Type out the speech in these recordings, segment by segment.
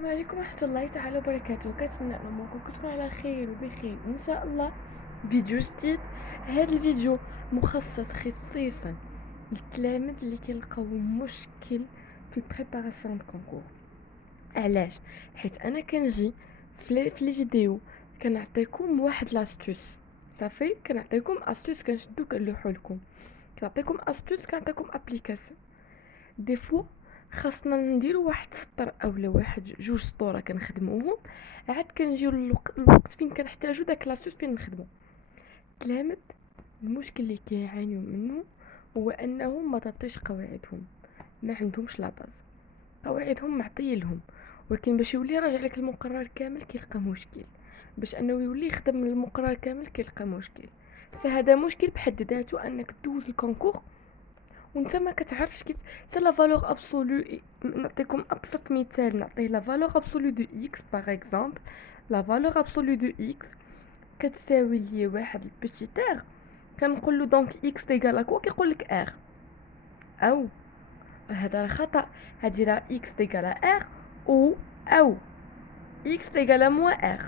السلام عليكم ورحمة الله تعالى وبركاته. كنتمنى انكم تكونوا على خير وبخير ان شاء الله. فيديو جديد. هذا الفيديو مخصص خصيصا للتلاميذ اللي كيلقاو مشكل في البريباراسيون د كونكور. علاش؟ حيت انا كنجي في لي فيديو كنعطيكم واحد لاستوس. صافي كنعطيكم استوس، كنشدو كنلوحو لكم، كنعطيكم استوس، كنعطيكم ابليكاسيون. دي فوا خاصنا نديرو واحد السطر اولا واحد جوج سطور كنخدموهم، عاد كنجيو الوقت فين كنحتاجو داك لاستوس فين نخدمو. تلامد المشكل اللي كيعانيو منه هو انهم ما ضبطيش قواعدهم، ما عندهمش لا باز. قواعدهم معطيه لهم، ولكن باش يولي راجع لك المقرر كامل كيلقى مشكل، باش انه يولي يخدم المقرر كامل كيلقى مشكل. فهذا مشكل بحد ذاته انك دوز الكونكور وانت ما كتعرفش كيف حتى لا فالور ابسولو. نعطيكم ابسط مثال، نعطيه لا فالور ابسولو دو اكس باغ اكزامبل. لا فالور ابسولو دو اكس كتساوي لي واحد البيتي ار، كنقول له دونك اكس ايكال ا كوا، كيقول لك ار. او هذا خطا، هادي راه اكس ايكال ار او اكس ايكال موان ار.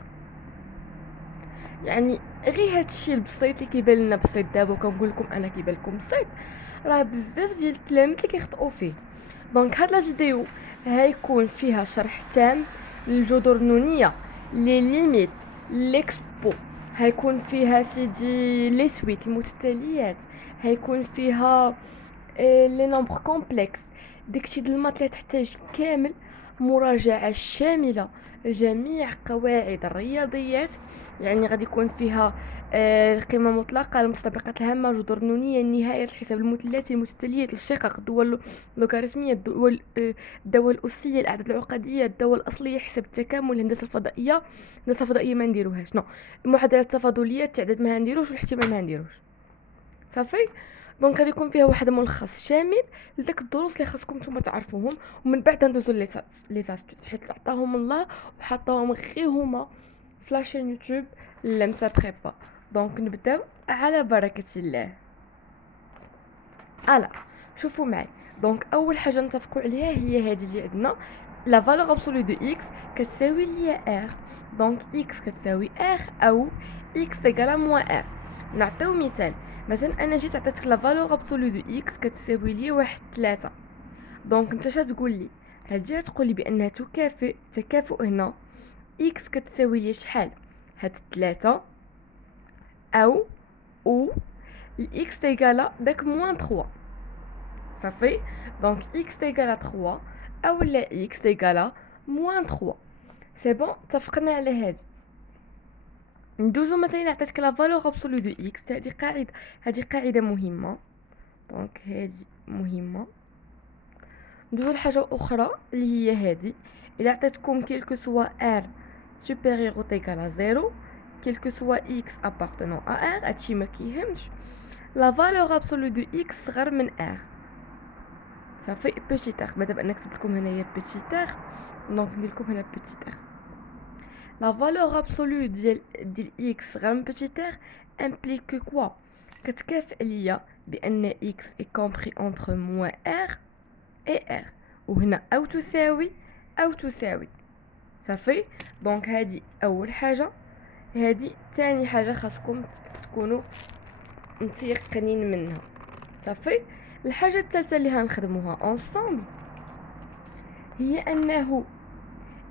يعني غير هادشي البسيط اللي كيبان لنا بسيط دابا، وكنقول لكم انا كيبان لكم بسيط، راه بزاف ديال التلاميذ اللي كيخطئوا فيه. دونك هاد لا فيديو هيكون فيها شرح تام للجذور النونيه، لي ليميت، ليكسبو، هيكون فيها سيدي لي سويت المتتاليات، هيكون فيها لي نومبر كومبلكس. داكشي د المات اللي تحتاج كامل مراجعه شامله لجميع قواعد الرياضيات. يعني غادي يكون فيها القيمه المطلقه، المستطابقات الهامه، جذور النونيه، النهايات، الحساب المثلثي، المتتاليات، الشقق، الدول اللوغاريتميه، الدول الاسيه، الاعداد العقديه، الدول الاصليه، حساب التكامل، الهندسه الفضائيه. الهندسه الفضائيه ما نديروهاش، نو. المعادلات التفاضليه، التعداد ما نديروش، والاحتمال ما نديروش. صافي. دونك غادي يكون فيها واحد ملخص شامل لذاك الدروس اللي خاصكم نتوما تعرفوهم، ومن بعد ندوزو لي زاستوس حيت عطاهم الله وحطاهم غير هما في لاشين يوتيوب لمسه بريبا. دونك نبداو على بركه الله. الا شوفوا معي. دونك اول حاجه نتفقوا عليها هي هذه اللي عندنا، لا فالور ابسولو دو اكس كتساوي ليا ار. دونك اكس كتساوي ار او اكس ايكال موان ار. نعطيو مثال. مثلا انا جيت عطيتك لا فالور ابسولو دو اكس كتساوي لي واحد 3. دونك انت تقول لي، هتجي تقول لي بانها تكافؤ هنا اكس كتساوي لي شحال، هاد 3 او الاكس ايكال داك موان 3. صافي. دونك x égale à 3 او لا x égale à moins 3. سي بون، اتفقنا على هادي. ندوزو مثلا عطيتك لا فالور ابسولو دو x، هادي قاعده مهمه. دونك هادي مهمه. ندوزو لحاجه اخرى اللي هي هادي. الا عطيتكم كيلكو سوا r supérieur ou égal à 0، كيلكو سوا x appartenant à r، هادشي ما كيهمش. لا فالور ابسولو دو x صغر من r. صافي. بيتي ار، مادام انا كتبت لكم هنايا بيتي ار، دونك ندير لكم هنا بيتي ار. لا فالور ابسولو ديال اكس غير من بيتي ار امبليك كوا، كتكافئ ليا بان اكس اي كومبري اونتر موان ار اي ار، وهنا او تساوي. صافي. دونك هادي اول حاجه. هادي تاني حاجه خاصكم تكونوا متيقنين منها. صافي. الحاجه الثالثه اللي هنخدموها انصامبل هي انه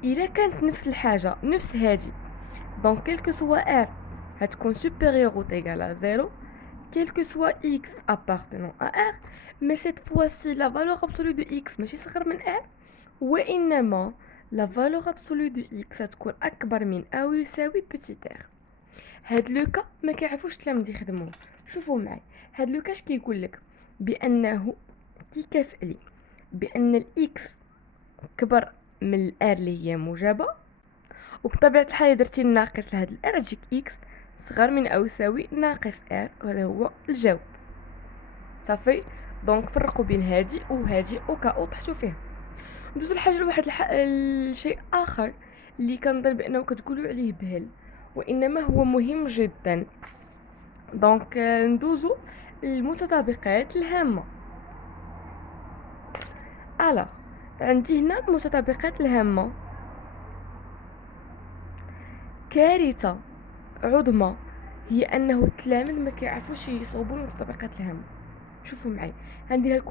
الا كانت نفس الحاجه نفس هادي، دونك كيلكو سوا ار هتكون supérieur ou égal à 0، كيلكو سوا x appartenant à r. mais cette fois-ci la valeur absolue de x ماشي صغر من r، وانما la valeur absolue de x هتكون اكبر من او يساوي بتيت r. هاد لوكا ما كيعرفوش التلاميذ يخدموه. شوفوا معي، هاد لوكا اش كيقول لك؟ بانه كيكافئ لي بان الاكس كبر من الار اللي هي موجبه، وبطبيعه الحال درتي الناقص لهاد الار تجيك اكس صغر من او يساوي ناقص ار، وهذا هو الجواب. صافي. دونك فرقوا بين هادي وهادي وكاو طحتوا فيه. ندوز الحاجه لواحد الشيء اخر اللي كنظن بانه كتقولوا عليه بهل، وانما هو مهم جدا. دونك ندوزو المتطابقات الهامه. الوغ عندي هنا المتطابقات الهامه. كارثه عظمى هي انه التلاميذ ما كيعرفوش يصوبوا المتطابقات الهامه. شوفوا معايا، غندير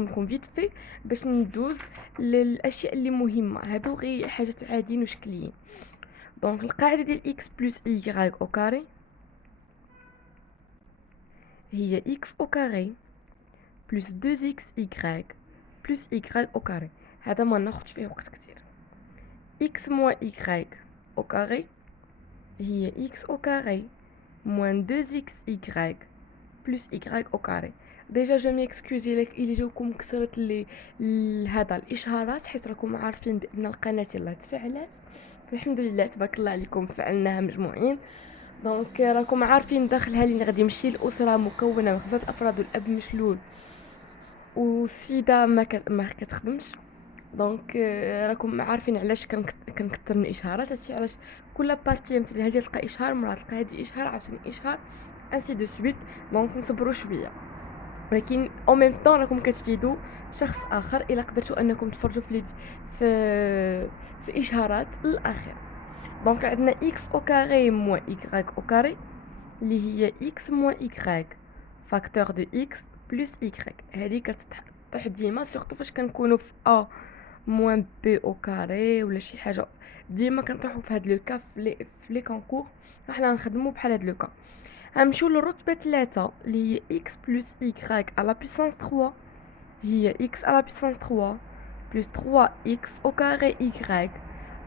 لكم فيت في باش ندوز للاشياء اللي مهمه. هادو غير حاجات عاديين وشكليين. دونك القاعده ديال x بلس y او كاري هي x او كاري بلس 2xy بلس y او كاري. هذا ما ناخذش فيه وقت كتير. x moins y au carré هي x au carré moins 2xy plus y au carré. ديجا جو ميكسكوزي لك الى جاوكم كسرت لي هذا الاشهارات، حيت راكم عارفين بان القناه يلاه تفعلات. الحمد لله تبارك الله عليكم، فعلناها مجموعين. دونك راكم عارفين داخلها لي غادي نمشي لاسره مكونه من 5 افراد والاب مشلول والسيده ما كتخدمش. دونك راكم عارفين علاش كنكثر من الاشهارات. هادشي علاش كل بارتي مثلا هذه تلقى اشهار، مرة تلقى هذه اشهار، عاوتاني اشهار، انسي دو سويت. دونك نصبروا شويه، ولكن او ميم طون راكم كتفيدوا شخص اخر الا قدرتوا انكم تفرجوا في اشهارات الاخير. دونك عندنا x au carré moins y au carré اللي هي x moins y فاكتور دو x بلس y. هذه كتطيح ديما سورتو فاش كنكونوا في a moins b au carré ولا شي حاجه. ديما كنطيحوا في هاد لو كا في لي كونكور. احنا غنخدموا بحال هاد لو كا. غنمشيو للرتبه 3 اللي هي x plus y à la puissance 3 هي x à la puissance 3 plus 3x au carré y.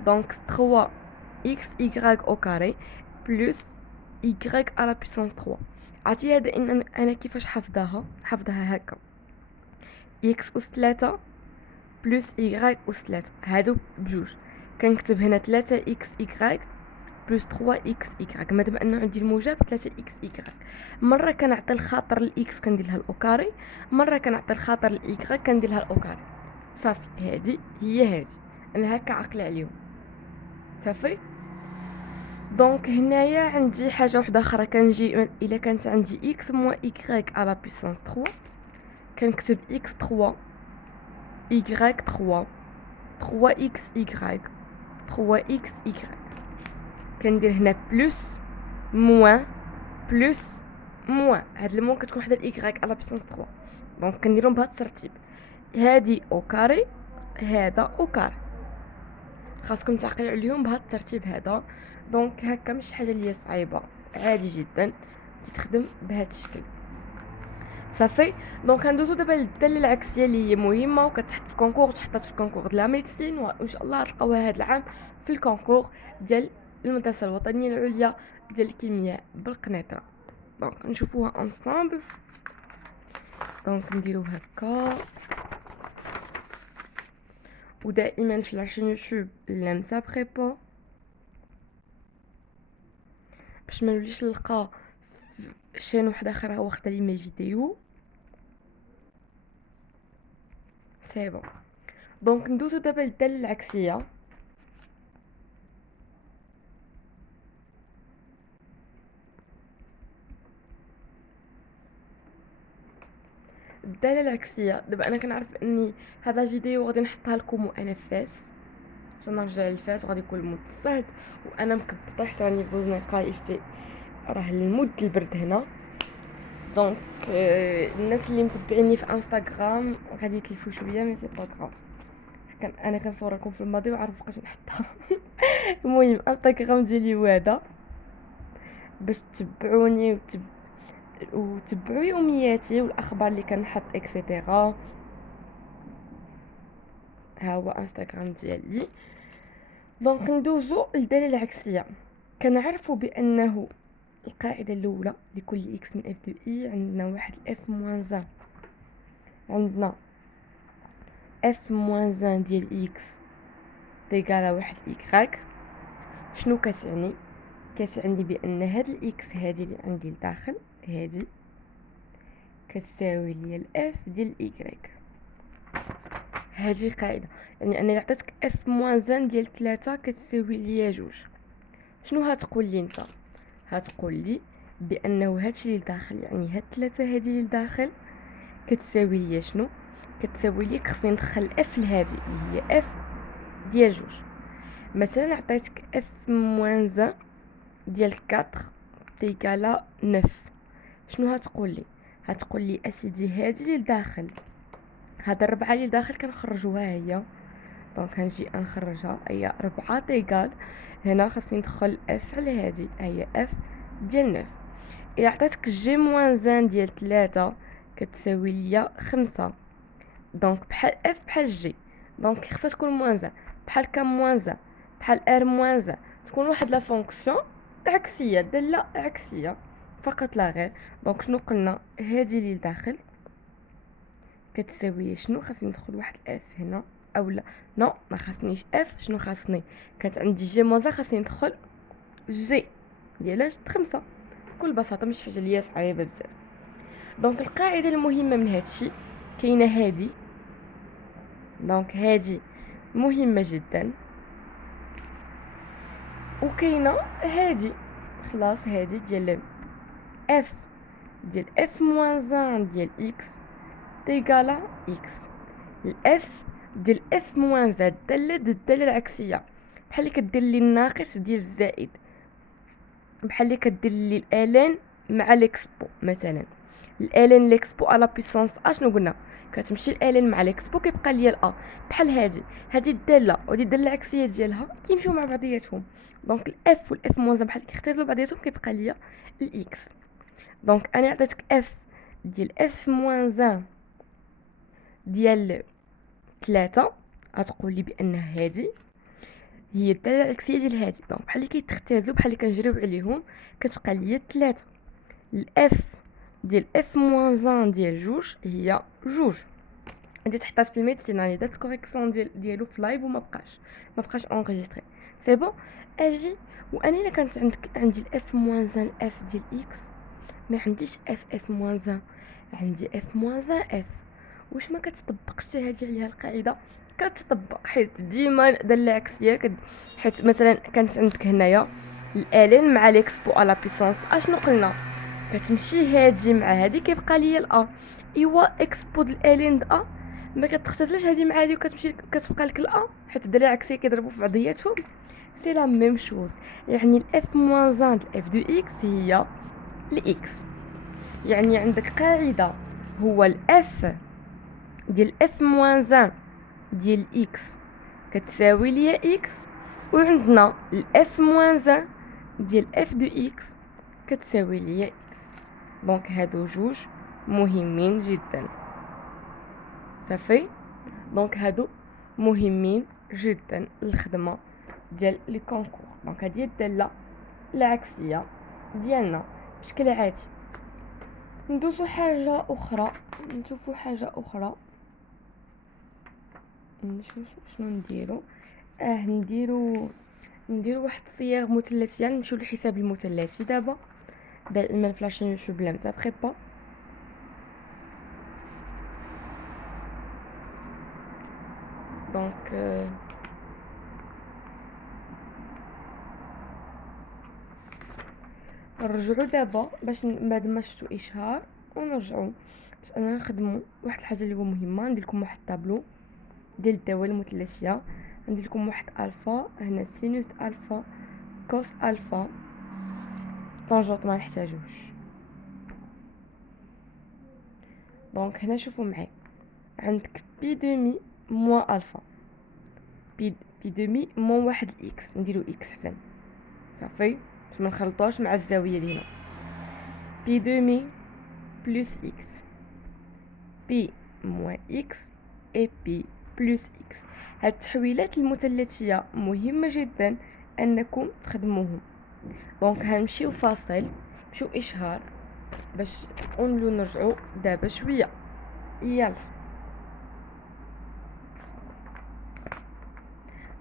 donc 3xy au carré plus y à la puissance 3. عرفتي هذا ان انا كيفاش حافظاها هكا x أس 3 بلس y أس 3. هادو بجوج كنكتب هنا 3xy بلس 3xy. مادام انه عندي الموجب 3xy، مره كنعطي الخاطر الاكس كندير لها الاوكاري، مره كنعطي الخاطر الاي كندير لها الاوكاري. صافي، هادي هي هادي، انا هكا عاقله عليهم. صافي. دونك هنايا عندي حاجه واحده اخرى. كنجي الا كانت عندي x moins y على بويسانس 3 كنكتب x3 y3 3xy 3xy. كندير هنا بلس موان بلس موان. هاد المون كتكون وحده الايكغيك على بيسانس 3. دونك كنديرهم بهذا الترتيب. هادي او كاري، هذا او كاري. خاصكم تعقلوا عليهم بهذا الترتيب هذا. دونك هكا مش حاجه اللي صعيبه، عادي جدا تتخدم بهذا الشكل. صافي. دونك غندوزو دابا للداله العكسيه اللي هي مهمه وكتحط في الكونكور، تحطات في الكونكور ديال لا ميديسين، وان شاء الله غتلقاوها هذا العام في الكونكور ديال المدرسه الوطنيه العليا ديال الكيمياء بالقنيطره. دونك نشوفوها انصامبل. دونك نديرو هكا، ودائما في لاشين يوتيوب لمسه بريبا باش ما نوليش نلقى شين وحده اخرى واخده لي مي فيديو. سي بون. دونك ندوزو دابا للداله العكسيه. الداله العكسيه دابا انا كنعرف اني هذا الفيديو غادي نحطها لكم وانا فاس، باش نرجع للفاس وغادي يكون المود الصهد وانا مكبطه حتى راني في بوزنيقه في راه المود البرد هنا. دونك الناس اللي متبعيني في انستغرام غادي يتلفوا شويه، مي سي با غراف. انا كنصور لكم في الماضي وعارف فوقاش نحطها. المهم انستغرام ديالي هذا باش تتبعوني وتبعوا يومياتي والاخبار اللي كنحط اكسيتيرا. ها هو انستغرام ديالي. دونك ندوزو للداله العكسيه. كنعرفوا بانه القاعده الاولى لكل اكس من اف دو اي عندنا واحد اف موان 1، عندنا اف موان 1 ديال اكس ديغالا واحد ايكغيك. شنو كتعني؟ كتعني بان هاد الاكس هادي اللي عندي لداخل هادي كتساوي ليا الاف ديال ايكغيك. هذه قاعده، يعني انا عطيتك اف موان 1 ديال 3 كتساوي ليا 2. شنو هتقول لي انت؟ هتقول لي بانه هادشي اللي داخل، يعني هاد 3 هذه اللي داخل كتساوي ليا شنو؟ كتساوي لي خصني ندخل اف لهادي اللي هي اف ديال 2. مثلا عطيتك اف موان 1 ديال 4 تيكالا 9. شنو هتقول لي؟ هتقول لي اسيدي هادي اللي لداخل، هاد الربعه اللي داخل كنخرجوها هي. دونك هنجي نخرجها، هي 4 تيكال، هنا خاصني ندخل اف على هادي، هي اف ديال 9. الا عطيتك جي موان زان ديال 3 كتساوي ليا 5. دونك بحال اف بحال جي، دونك خصها تكون موان زان، بحال كام موان زان، بحال ار موان زان، تكون واحد لا فونكسيون عكسيه، داله عكسيه فقط لا غير. دونك شنو قلنا؟ هادي اللي لداخل كتساوي شنو؟ خاصني ندخل واحد اف هنا، اولا نو ما خاصنيش اف، شنو خاصني؟ كانت عندي جي موان زان، خاصني ندخل جي ديال 5 بكل بساطه، مش حاجه ليا صعيبه بزاف. دونك القاعده المهمه من هادشي كاينه هادي، دونك هادي مهمه جدا، وكاينه هادي خلاص، هادي ديال اف ديال اف موان زان ديال اكس تيكالا اكس. الاف ديال اف موان زد الداله العكسيه، بحال اللي كدير لي الناقص ديال الزائد، بحال اللي كدير لي الالين مع ليكسبو مثلا. الالين ليكسبو على بيسانس اشنو قلنا؟ كتمشي الالين مع ليكسبو كيبقى ليا الا. بحال هذه الداله ودي الداله العكسيه ديالها كيمشيو مع بعضياتهم. دونك الاف والاف موازن بحال كيختزلوا بعضياتهم، كيبقى ليا الاكس. دونك انا عطيتك اف ديال اف موان زان ديال 3، غتقول لي بان هذه هي الداله العكسيه ديال هذه. دونك بحال اللي كيتختزلوا، بحال اللي كنجريو عليهم، كتبقى ليا 3. الاف ديال اف موان زان ديال جوج هي جوج. غادي تحطات في الميدسين، راني درت كوريكسيون ديالو في لايف وما بقاش اونغيستري. سي بون. اجي وانا الا كانت عندي الاف موان زان اف ديال اكس، ما عنديش اف موان زان، عندي اف موان زان اف. واش ما كتطبقش هذه عليها القاعده؟ كتطبق، حيت ديما داله عكسيه حيت مثلا كانت عندك هنايا الالين مع ليكسبو على بيسانس اشنو قلنا؟ كتمشي هادي مع هادي كيبقى ليا الا. ايوا اكسبو د الالين د ا ما كتختزلش هادي مع هادي وكتمشي كتبقى لك الا، حيت الداله العكسيه كيضربوا في بعضياتهم. سي لا ميم شوز، يعني الاف موان زان د اف دو اكس هي الاكس. يعني عندك قاعده هو الاف ديال اف موان زان ديال اكس كتساوي ليا اكس، وعندنا الاف موان زان ديال اف دو اكس كتساوي ليا اكس. دونك هادو جوج مهمين جدا صافي. دونك هادو مهمين جدا للخدمه ديال لي كونكور. دونك هادي الداله العكسيه ديالنا بشكل عادي. ندوزو حاجه اخرى، نشوفو حاجه اخرى، نشوف شنو نديرو. نديرو واحد الصيغ مثلثيه، نمشيو لحساب المثلثي دابا ما نفلاشيوش بلا ما بريبا. دونك نرجعو دابا باش بعد ما شفتو اشهار ونرجعو باش انا نخدمو واحد الحاجه اللي هو مهمه. ندير لكم واحد الطابلو ديال الدوال المثلثيه، ندير لكم واحد الفا هنا، سينوس الفا، كوس الفا، طونجونط ما نحتاجوش. دونك هنا شوفوا معايا، عندك بي دومي موان الفا، بي دومي موان واحد الاكس، نديرو اكس حسن صافي باش ما نخلطوش مع الزاويه اللي هنا. بي دومي بلس اكس، بي موان اكس اي بي بلس اكس. هاد التحويلات المثلثيه مهمه جدا انكم تخدموهم. دونك هنمشيو فاصل، نمشيو اشهار باش نولو نرجعو دابا شويه. يلا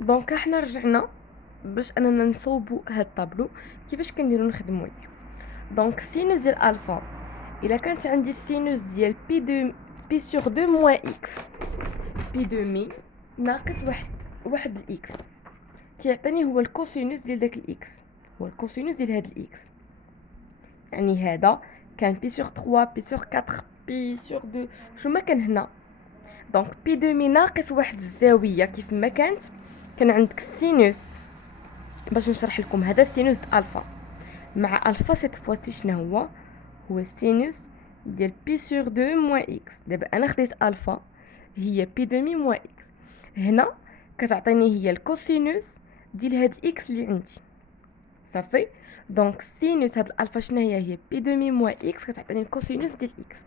دونك احنا رجعنا باش اننا نصوبوا هاد الطابلو كيفاش كنديروا نخدموا ليه. دونك سينوس ديال الفا، الا كانت عندي السينوس ديال بي سور 2 موان اكس، بي دومي ناقص واحد الاكس كيعطيني هو الكوسينوس ديال داك الاكس، هو الكوسينوس ديال هاد الاكس. يعني هذا كان بي سور 3 بي سور 4 بي سور 2 شو ما كان هنا. دونك بي دومي ناقص واحد الزاويه كيف ما كان عندك السينوس. باش نشرح لكم، هذا السينوس د الفا، مع الفا سيت فواسي شنو هو السينوس ديال بي سور 2 موان اكس. دابا انا خديت الفا هي بي دومي موان اكس، هنا كتعطيني هي الكوسينوس ديال هاد الاكس اللي عندي صافي. دونك سينوس هاد الالفا شنو هي بي دومي موان اكس، كتعطيني الكوسينوس ديال اكس.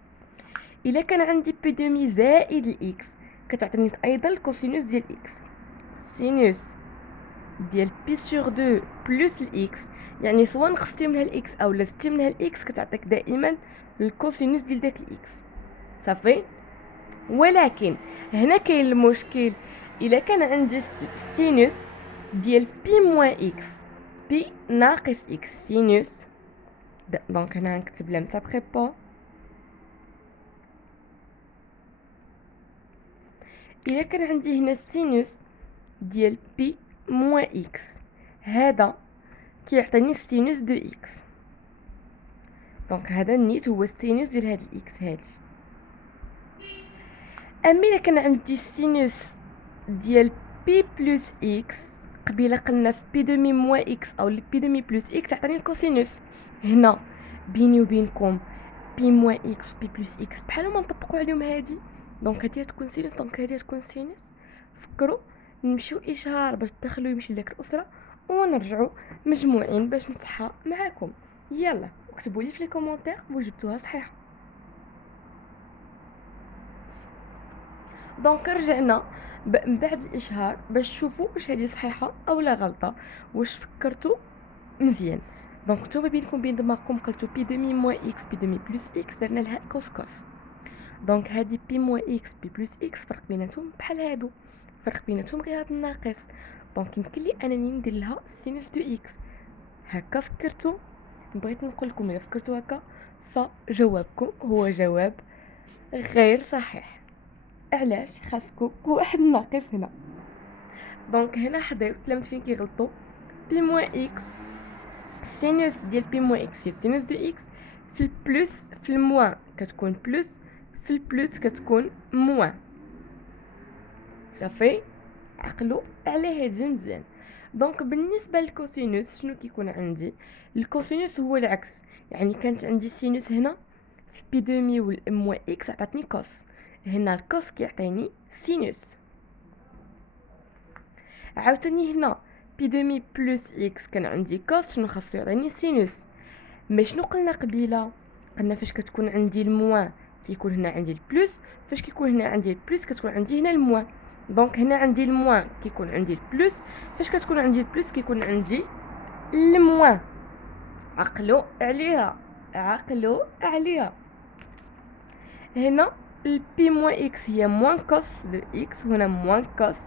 الا كان عندي بي دومي زائد الاكس كتعطيني ايضا الكوسينوس ديال اكس. سينوس ديال بي سور 2 بلس الاكس، يعني سواء نقصتي منها الاكس او زدتي منها الاكس كتعطيك دائما الكوسينوس ديال داك الاكس صافي. ولكن هنا كاين المشكل، الا كان عندي سينوس ديال بي موان اكس، بي ناقص اكس سينوس، دونك هنا نكتب لها مسا بريبا. الا كان عندي هنا السينوس ديال بي موان اكس، هذا كيعطيني السينوس دو اكس. دونك هذا النيت هو السينوس ديال هاد الاكس هادي. اما الا كان عندي السينوس ديال بي بلس اكس، قبيله قلنا في بي دومي موان اكس او بي دومي بلس اكس تعطيني الكوسينوس. هنا بيني وبينكم بي موان اكس بي بلس اكس بحال ما نطبقوا عليهم هادي، دونك هادي تكون سينوس، دونك هادي تكون سينوس. فكروا نمشيو اشهار باش تدخلوا يمشي لذاك الاسره ونرجعوا مجموعين باش نصحها معاكم. يلا اكتبوا لي في لي كومونتير واش جبتوها صحيحه. دونك رجعنا من بعد الاشهار باش تشوفوا واش هذه صحيحه او لا غلطه، واش فكرتوا مزيان. دونك نتوما بينكم بين دماغكم قلتوا بي دومي موان اكس بي دومي بلس اكس، درنا لها كوس كوس. دونك هذه بي موان اكس بي بلس اكس فرق بيناتهم بحال هادو، فرق بيناتهم غير هاد الناقص. دونك يمكن لي انني ندير لها سينوس دو اكس. هكا فكرتوا؟ بغيت نقول لكم الا فكرتوا هكا فجوابكم هو جواب غير صحيح. علاش؟ خاصكم واحد ناقص هنا. دونك هنا حضروا تلامت فين كيغلطوا. بي موان اكس، سينوس ديال بي موان اكس هي سينوس دو اكس، في البلس في الموان كتكون بلس، في البلس كتكون موان صافي. عقلوا على هادي مزيان. دونك بالنسبه للكوسينوس شنو كيكون عندي؟ الكوسينوس هو العكس، يعني كانت عندي سينوس هنا في بي دومي والموان اكس عطاتني كوس، هنا الكوس كيعطيني سينوس. عاوتاني هنا بي دومي بلس اكس كان عندي كوس، شنو خاصو يعطيني سينوس. مي شنو قلنا قبيله؟ قلنا فاش كتكون عندي الموان كيكون هنا عندي البلس، فاش كيكون هنا عندي البلس كتكون عندي هنا الموان. دونك هنا عندي الموان كيكون عندي البلس، فاش كتكون عندي البلس كيكون عندي الموان. عقلوا عليها، عقلوا عليها. هنا البي موان اكس هي موان كوس دو اكس، هنا موان كوس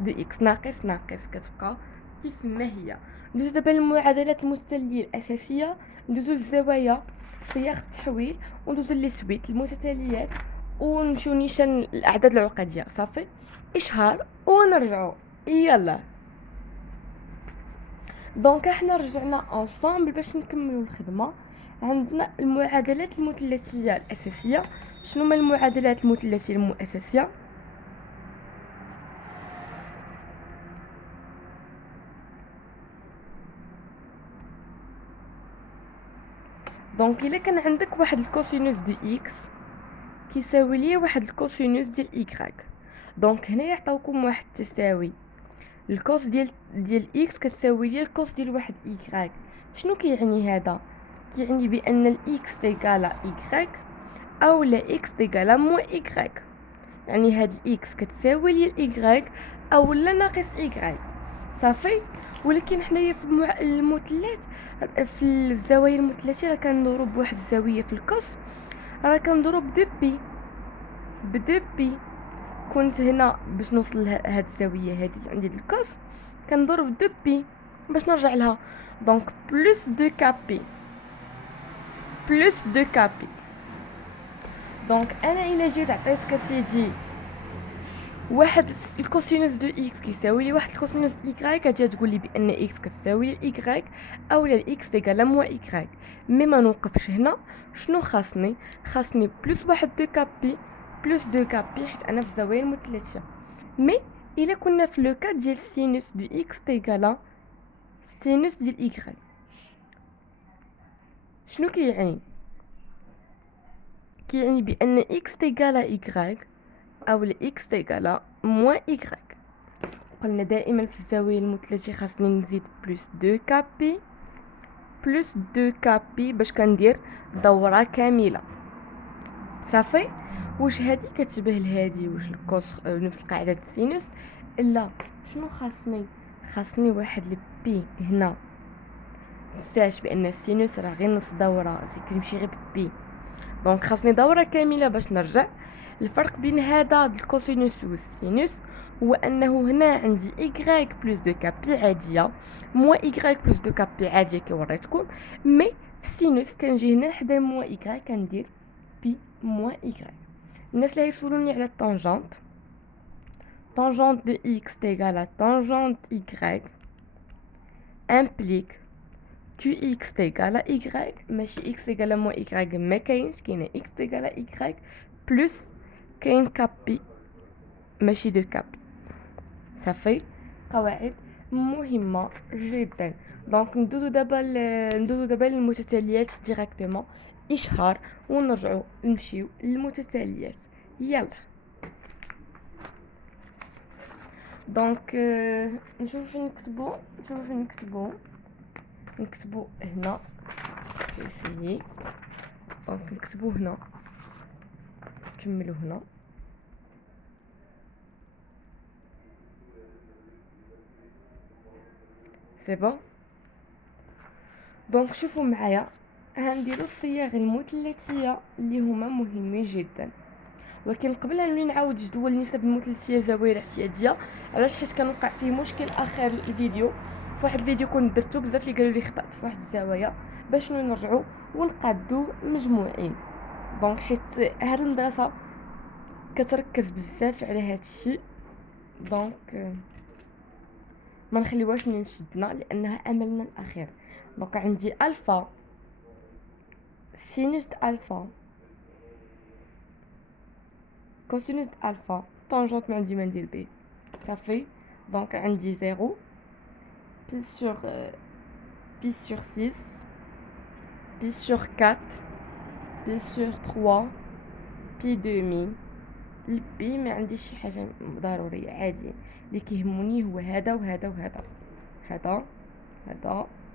دو اكس، ناقص ناقص كتبقى كيف ما هي. ندوزو دابا للمعادلات المتتاليه الاساسيه، ندوزو للزوايا سياق التحويل، وندوزو لي سويت المتتاليات، ونمشيو نيشان الاعداد العقديه صافي. اشهار ونرجعوا. يلا دونك احنا رجعنا انصامبل باش نكملوا الخدمه. عندنا المعادلات المثلثيه الاساسيه. شنو هما المعادلات المثلثيه الاساسيه؟ دونك الا كان عندك واحد الكوسينوس دي اكس كيساوي ليه واحد الكوسينوس ديال ايكغيك، دونك هنا يعطيوكم واحد التساوي، الكوس ديال اكس كتساوي ليه الكوس ديال واحد ايكغيك. شنو كيعني هذا؟ كيعني بان الاكس تيكالا ايكغيك او لا اكس تيكالا مو ايكغيك، يعني هاد الاكس كتساوي ليه الايكغيك او لا ناقص ايكغيك صافي. ولكن حنايا في المثلث، في الزوايا المثلثيه راه كندورو بواحد الزاويه في الكوس، راه كندورو بدو بي. كنت هنا باش نوصل لهاد الزاويه هادي عندي الكوس كندور بدو بي باش نرجع لها، دونك بلس دو كابي، بلس دو كابي. دونك انا الا جيت عطيتك سيدي واحد الكوسينوس دو اكس كيساوي لي واحد الكوسينوس ايكغيك، غادي تقول لي بان اكس كتساوي ايكغيك او لا الاكس تيكالا موا ايكغيك. مي ما نوقفش هنا، شنو خاصني بلس واحد دو كابي بلس دو كابي حيت انا في الزاويه المثلثيه. مي الا كنا في لو كا ديال سينوس دو اكس تيكالا سينوس ديال ايكغيك، شنو كيعني؟ كيعني بان x تيغالا y او x تيغالا موان y. قلنا دائما في الزاويه المثلثه خاصني نزيد بلس 2 كابي بلس 2 كابي باش كندير دوره كامله. صافي. واش هادي كتشبه لهادي؟ واش الكوس نفس قاعده السينوس؟ لا. شنو خاصني واحد البي هنا. نساش بان السينوس راه غير نص دوره، كتمشي غير بي. دونك خاصني دوره كامله باش نرجع. الفرق بين هذا الكوسينوس والسينوس هو انه هنا عندي y بلس دو كابي عاديه موا y بلس دو كابي عاديه كي وريتكم. مي في السينوس كنجي هنا لحدا موا y كندير بي موا y. الناس اللي يسولوني على الطونجونت، طونجونت دو x تيغال à طونجونت y implique qx تيغال à y ماشي x تيغال à moins y. ما كاينش، كاينه x تيغال à y بلس كاين كابي ماشي دو كابي. صافي. قواعد مهمه جدا. دونك ندوزو دابا للمتتاليات ديريكتومون اشهار ونرجعوا نمشيو للمتتاليات. يلا. دونك نشوفوا فين نكتبوا هنا اسيي. دونك نكتبوا هنا، نكملوا هنا. سي بون. دونك شوفوا معايا، غنديروا الصيغ المثلثيه اللي هما مهمين جدا. ولكن قبل ان نعاود جدول النسب المثلثيه زوايا الاعتياديه، علاش؟ حيت كنوقع فيه مشكل اخر الفيديو. في واحد الفيديو كنت درتو بزاف اللي قالوا لي خطأت في واحد الزوايا، باش نرجعوا ونقادو مجموعين. دونك حيت هاد المدرسه كتركز بزاف على هاد الشيء، دونك ما نخليوهاش نشدنا لانها املنا الاخير. دونك عندي الفا سينوس الفا كوسينوس الفا طونجونت ما عندي ما ندير به. صافي. دونك عندي 0 pi sur 6 pi sur 4 pi sur 3 pi demi. البي ما عنديش شي حاجه ضروريه، عادي. اللي كيهمني هو هذا وهذا وهذا، هذا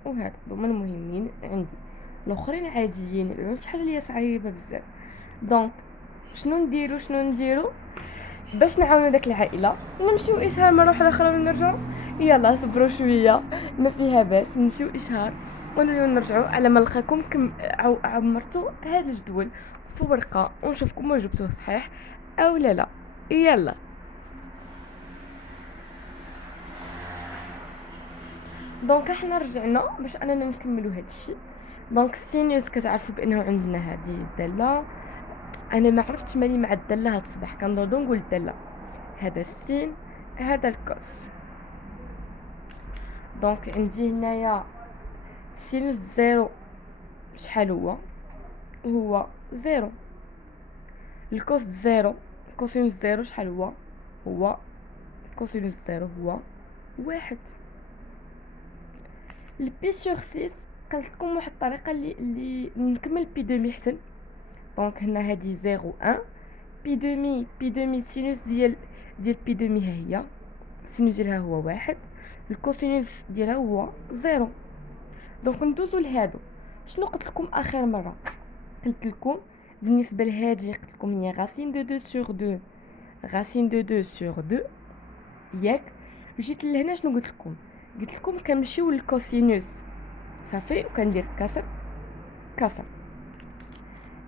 وهذا، هما المهمين عندي. الاخرين عاديين، ماشي حاجه اللي صعيبه بزاف. دونك شنو نديرو باش نعاونوا داك العائله؟ نمشيو اشهار مره واحده اخرى ونرجعوا. يلا صبروا شويه، ما فيها باس. نمشيو اشهار ونوليو نرجعوا على ما نلقاكم عمرتوا هذا الجدول في ورقه ونشوفكم واش جبتوه صحيح او لا. يلا. دونك احنا رجعنا باش اننا نكملوا هذا الشيء. دونك السينوس كتعرفوا بانه عندنا هذه الداله. انا ما عرفتش مالي مع الداله هاد الصباح، كنضرب نقول الداله. هذا السين، هذا الكوس. دونك عندي هنايا سينوس زيرو شحال هو زيرو. الكوس زيرو، كوسينوس زيرو شحال هو كوسينوس زيرو هو واحد. البي سور 6 قلت لكم واحد الطريقه اللي نكمل بي دومي حسن. دونك هنا هادي 0 1 بي دومي سينوس ديال بي دومي ها هي سينوس ديالها هو واحد، الكوسينوس ديالها هو 0. دونك ندوزو لهادو. شنو قلت لكم اخر مره؟ قلت لكم بالنسبه لهادي قلت لكم هي غاسين دو 2 سور 2 غاسين دو 2 سور 2 ياك. جيت لهنا شنو قلت لكم كنمشيو للكوسينوس. صافي. وكندير كسر.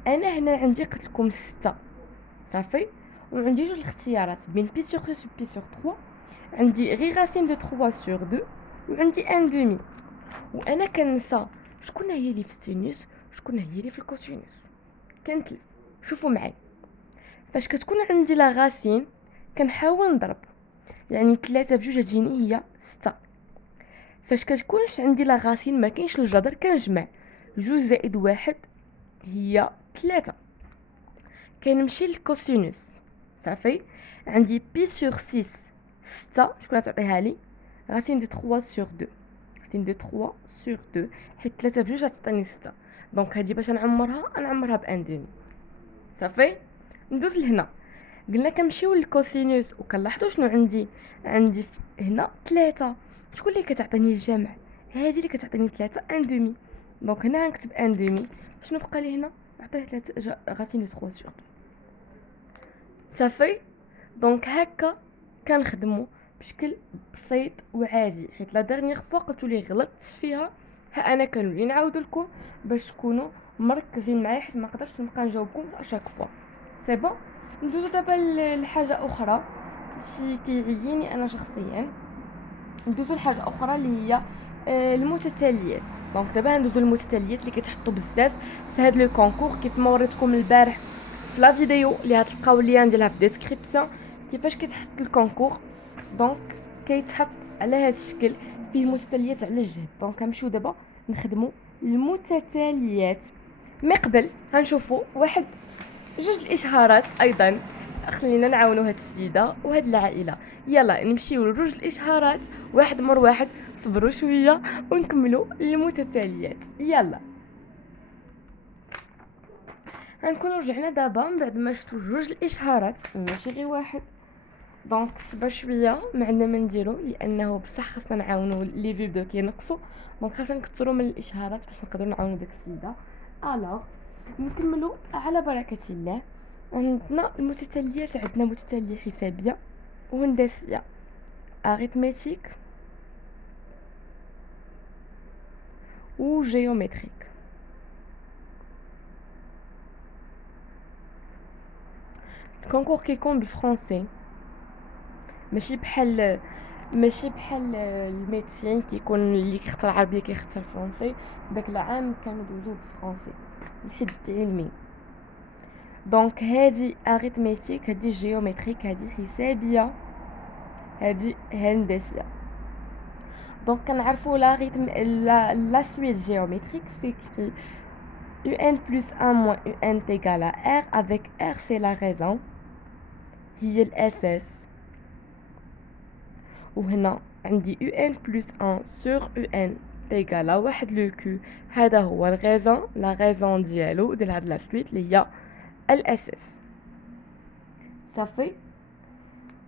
انا هنا عندي قلت لكم 6. صافي. وعندي جوج الاختيارات بين بي سور 6 و بي سور 3. عندي غير غاسين دو 3 سور 2 وعندي ان دومي. وانا كنسى شكون هي اللي في السينوس شكون هي اللي في الكوسينوس. كنتلف. شوفوا معايا، فاش كتكون عندي لا غاسين كنحاول نضرب، يعني 3 في 2 تجيني هي 6. فاش كتكونش عندي لا غاسين ما كاينش الجذر كنجمع 2 زائد 1 هي 3. كنمشي للكوسينوس. صافي. عندي بي سور 6 6 شكون تعطيها لي؟ غاسين دو 3 سور 2. غادي ندير 3 sur 2 حيت 3 في 2 غتعطيني 6. دونك هادي باش نعمرها بان دومي. صافي. ندوز لهنا، قلنا كنمشيو للكوسينوس وكنلاحظوا شنو عندي هنا 3. شكون اللي كتعطيني الجمع؟ هذه اللي كتعطيني 3 ان دومي. دونك هنا غنكتب ان دومي. شنو بقى لي هنا؟ نعطيه 3 غاسيني 3 sur 2. صافي. دونك هكا كنخدموا بشكل بسيط وعادي، حيت لا ديرنيير فوا قلتوا لي غلطت فيها. ها انا كنولي نعاود لكم باش تكونوا مركزين معايا، حيت ما نقدرش نبقى نجاوبكم اشاك فوا. سي بون. ندوزو دابا لحاجه اخرى شي كيعييني انا شخصيا. ندوزو لحاجه اخرى اللي هي المتتاليات. دونك دابا ندوزو المتتاليات اللي كيتحطوا بزاف في هذا لو كونكور، كيف ما وريتكم البارح في لا فيديو اللي غتلقاو اللين ديالها في ديسكريبسيون كيفاش كيتحط الكونكور. دونك كيتحط على هذا الشكل فيه المتتاليات على الجهه. دونك غنمشيو دابا نخدموا المتتاليات. من قبل غنشوفوا جوج الاشهارات ايضا. خلينا نعاونوا هاد السيده وهاد العائله. يلا نمشيو لجوج الاشهارات واحد مر واحد. صبروا شويه ونكملوا المتتاليات. يلا غنكونوا رجعنا دابا من بعد ما شفتوا جوج الاشهارات ماشي غير واحد. دونك صبر شويه ما عندنا ما نديرو، لانه بصح خاصنا نعاونوا لي فيو بداو كينقصوا. دونك خاصنا نكثروا من الاشهارات باش نقدروا نعاونوا ديك السيده. الوغ نكملوا على بركه الله. عندنا المتتاليات، عندنا متتاليه حسابيه وهندسيه، اريثميتيك و جيومتريك. الكونكور كيكون بالفرنسي، ماشي بحال الميديسين كيكون اللي كيختار العربيه كيختار الفرنسي. داك العام كانوا دوزو بالفرنسي لحد علمي. دونك هادي اريثميتيك، هادي جيومتريك، هادي حسابيه، هادي هندسيه. دونك كنعرفوا لا suite géométrique s'écrit un plus 1 moins un est égal à r, avec r c'est la raison هي الاساس. وهنا عندي un plus 1 sur un est égal à واحد لو كيو، هذا هو الغيزون، لا غيزون ديالو هاد لا سويت اللي هي الاساس. صافي.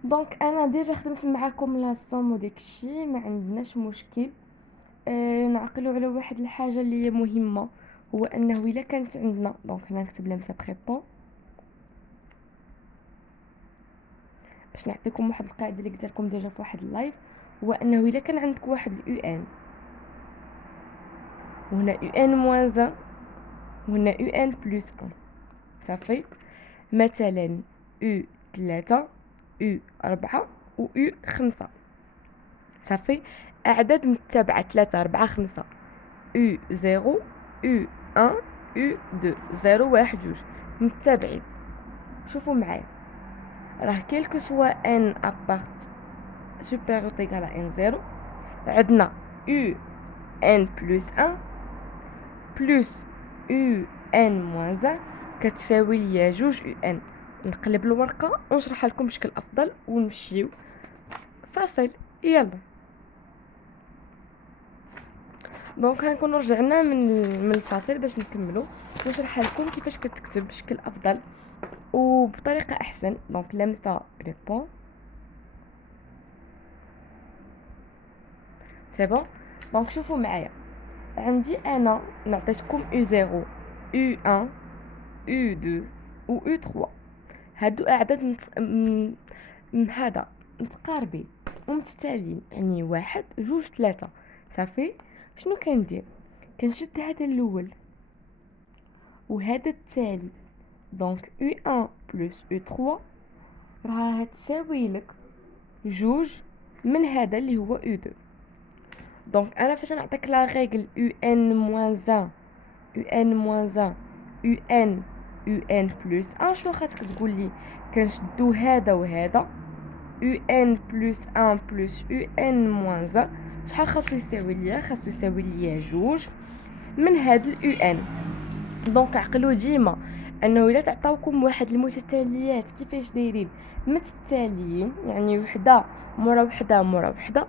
دونك انا ديجا خدمت معكم لا صوم وداكشي، ما عندناش مشكل. نعقلوا على واحد الحاجه اللي هي مهمه، هو انه الا كانت عندنا، دونك هنا نكتب لمسه بريبون باش نعطيكم واحد القاعده اللي قلت لكم ديجا في واحد اللايف، هو انه الا كان عندك واحد اليو ان وهنا يو ان موان 1 وهنا يو ان بلس 1. صافي. مثلا يو 3 يو 4 و يو 5. صافي. اعداد متتابعه 3 4 5 يو 0 يو 1 يو 2 0 1 2 متتابعين. شوفوا معايا، راه كيلكو سوا ان ابارت سوبيريور ايغال ان 0 عندنا يو ان بلس 1 بلس يو ان موان 1 كتساوي ليا جوج يو ان. نقلب الورقه ونشرحها لكم بشكل افضل ونمشيو فاصل. يلا. دونك غنكون رجعنا من الفاصل باش نكملوا ونشرح لكم كيفاش كتكتب بشكل افضل وبطريقه احسن. دونك لمسه بريبون سي بون. دونك شوفوا معايا، عندي انا نعطيتكم يو 0 يو 1 يو 2 و يو 3. هادو اعداد هذا متقاربين ومتتاليين، يعني 1 2 3. صافي. شنو كندير؟ كنشد هذا الاول وهذا التالي. دونك يو 1 بلس يو 3 راه تساوي لك جوج من هذا اللي هو يو 2. دونك انا فاش نعطيك لا ريغل يو ان موان 1 يو ان موان 1 يو ان بلس 1، شنو خاصك تقول لي؟ كنشدو هذا وهذا يو ان بلس 1 بلس يو ان موان 1 شحال خاصو يساوي ليا؟ خاصو يساوي ليا جوج من هاد اليو ان. دونك عقلوا ديما انه الا تعطاوكم واحد المتتاليات كيفاش دايرين متتاليين، يعني وحده مورا وحده مورا وحده،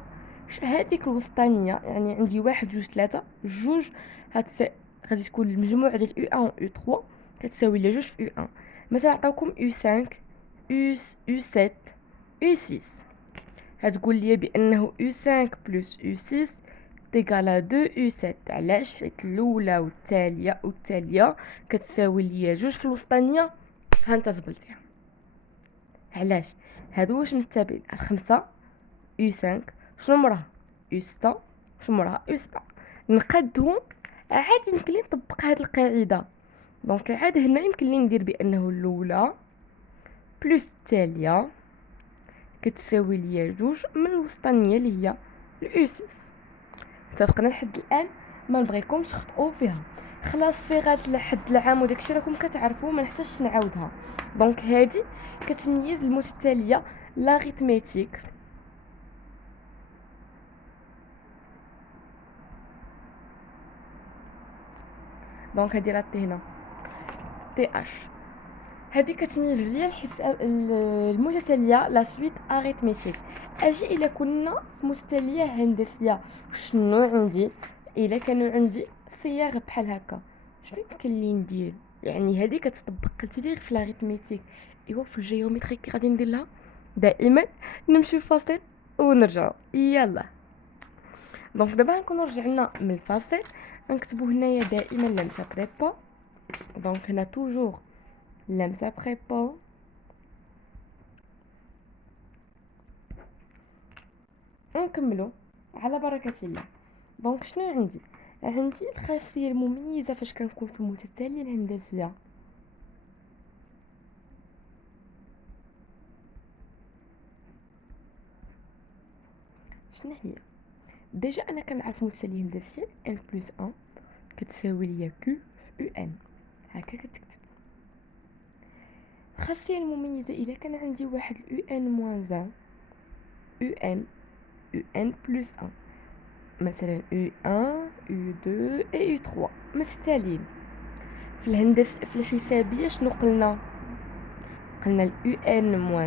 هذيك الوسطانيه يعني عندي 1 2 3 جوج غادي تكون المجموع ديال U1 و U3 كتساوي لي جوج في U1. مثلا عطاوكم U5 U7 U6 هتقول لي بانه U5 بلس U6 تيكالا 2 U7. علاش؟ حيت الاولى والتاليه كتساوي ليا جوج في الوسطانيه. ها انت زبلتيها. علاش؟ هادو واش متابعين؟ الخمسه U5 شنو مراها U6 شنو مراها U7. نقادهم عاد يمكن لي نطبق هاد القاعده. دونك عاد هنا يمكن لي ندير بانه الاولى بلس التاليه كتساوي ليا جوج من الوسطانيه اللي هي الU6. اتفقنا لحد الان؟ ما نبغيكمش تخطئوا فيها. خلاص صيغات لحد العام وداكشي راكم كتعرفوا ما نحتاجش نعاودها. دونك هادي كتميز المتتاليه لاغيتميتيك. دونك هادي راه هنا تي اش. هذه كتميز ليا الحساب المتتاليه لا سويت اريثميتيك. اجي الا كنا في متتاليه هندسيه شنو عندي؟ الا كانوا عندي صيغ بحال هكا شنو يمكن لي ندير؟ يعني هذه كتطبق قلت لي في الاريثميتيك. ايوا في الجيومتريك غادي ندير لها دائما نمشي فاصل ونرجعوا. يلا دونك دابا نكونوا رجعنا من الفاصل. غنكتبوا هنايا دائما لمسه بريبا. دونك هنا توجور لمسه بريبا. ونكملوا على بركه الله. دونك شنو عندي؟ عندي الخاصيه المميزه فاش كنكون في المتتاليه الهندسيه. شنو هي؟ ديجا انا كنعرف المتتاليه الهندسيه n بلس 1 كتساوي ليا q في un. هكا كتكتب. الخاصيه المميزه الا كان عندي واحد un موان 1 un بلس 1 مثلا U1 U2 et U3 متتاليين. في الهندسه في الحسابيه شنو قلنا ال UN